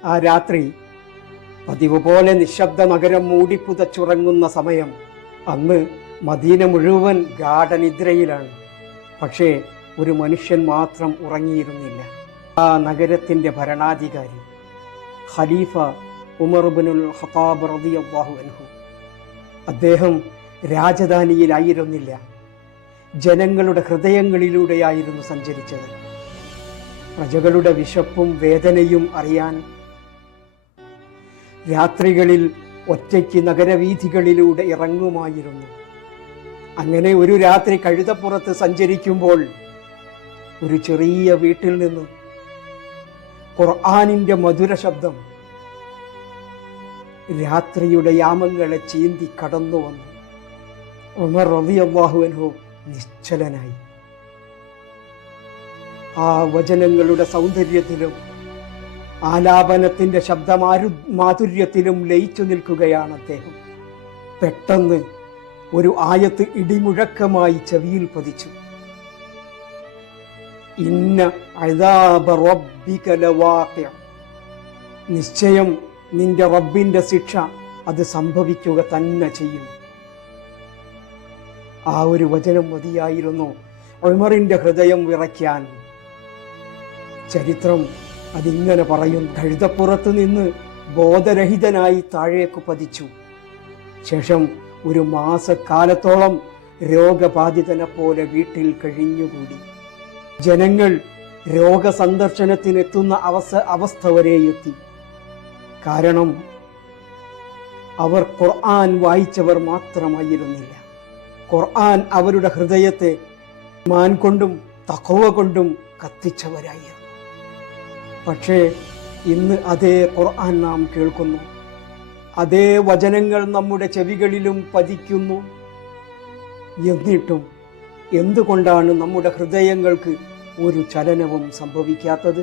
ആ രാത്രി പതിവ് പോലെ നിശബ്ദ നഗരം മൂടിപ്പുതച്ചുറങ്ങുന്ന സമയം. അന്ന് മദീന മുഴുവൻ ഗാഢനിദ്രയിലാണ്. പക്ഷേ ഒരു മനുഷ്യൻ മാത്രം ഉറങ്ങിയിരുന്നില്ല. ആ നഗരത്തിൻ്റെ ഭരണാധികാരി ഖലീഫ ഉമർ ഇബ്നുൽ ഖത്താബ് റളിയല്ലാഹു അൻഹു. അദ്ദേഹം രാജധാനിയിലായിരുന്നില്ല, ജനങ്ങളുടെ ഹൃദയങ്ങളിലൂടെയായിരുന്നു സഞ്ചരിച്ചത്. പ്രജകളുടെ വിശപ്പും വേദനയും അറിയാൻ രാത്രികളിൽ ഒറ്റയ്ക്ക് നഗരവീഥികളിലൂടെ ഇറങ്ങുമായിരുന്നു. അങ്ങനെ ഒരു രാത്രി കഴുതപ്പുറത്ത് സഞ്ചരിക്കുമ്പോൾ ഒരു ചെറിയ വീട്ടിൽ നിന്ന് ഖുർആനിന്റെ മധുര ശബ്ദം രാത്രിയുടെ യാമങ്ങളെ ചീന്തി കടന്നു വന്നു. ഉമർ റളിയല്ലാഹു അൻഹു നിശ്ചലനായി. ആ വചനങ്ങളുടെ സൗന്ദര്യത്തിലും ആലാപനത്തിന്റെ മാധുര്യത്തിലും ലയിച്ചു നിൽക്കുകയാണ് അദ്ദേഹം. പെട്ടെന്ന് ഒരു ആയത്ത് ഇടിമുഴക്കമായി ചെവിയിൽ പതിച്ചു. ഇന്ന അദാബ റബ്ബിക ലവാഖിഅ, നിശ്ചയം നിന്റെ റബ്ബിന്റെ ശിക്ഷ അത് സംഭവിക്കുക തന്നെ ചെയ്യും. ആ ഒരു വചനം മതിയായിരുന്നു ഉമറിന്റെ ഹൃദയം വിറയ്ക്കാൻ. ചരിത്രം അതിങ്ങനെ പറയും: കഴുതപ്പുറത്ത് നിന്ന് ബോധരഹിതനായി താഴേക്ക് പതിച്ചു. ശേഷം ഒരു മാസക്കാലത്തോളം രോഗബാധിതനെ പോലെ വീട്ടിൽ കഴിഞ്ഞുകൂടി. ജനങ്ങൾ രോഗസന്ദർശനത്തിനെത്തുന്ന അവസ്ഥ വരെ എത്തി. കാരണം അവർ ഖുർആൻ വായിച്ചവർ മാത്രമായിരുന്നില്ല, ഖുർആൻ അവരുടെ ഹൃദയത്തെ ഈമാൻ കൊണ്ടും തഖ്വ കൊണ്ടും കത്തിച്ചവരായിരുന്നു. പക്ഷേ ഇന്ന് അതേ ഖുർആൻ നാം കേൾക്കുന്നു, അതേ വചനങ്ങൾ നമ്മുടെ ചെവികളിലും പതിക്കുന്നു. എന്നിട്ടും എന്തുകൊണ്ടാണ് നമ്മുടെ ഹൃദയങ്ങൾക്ക് ഒരു ചലനവും സംഭവിക്കാത്തത്?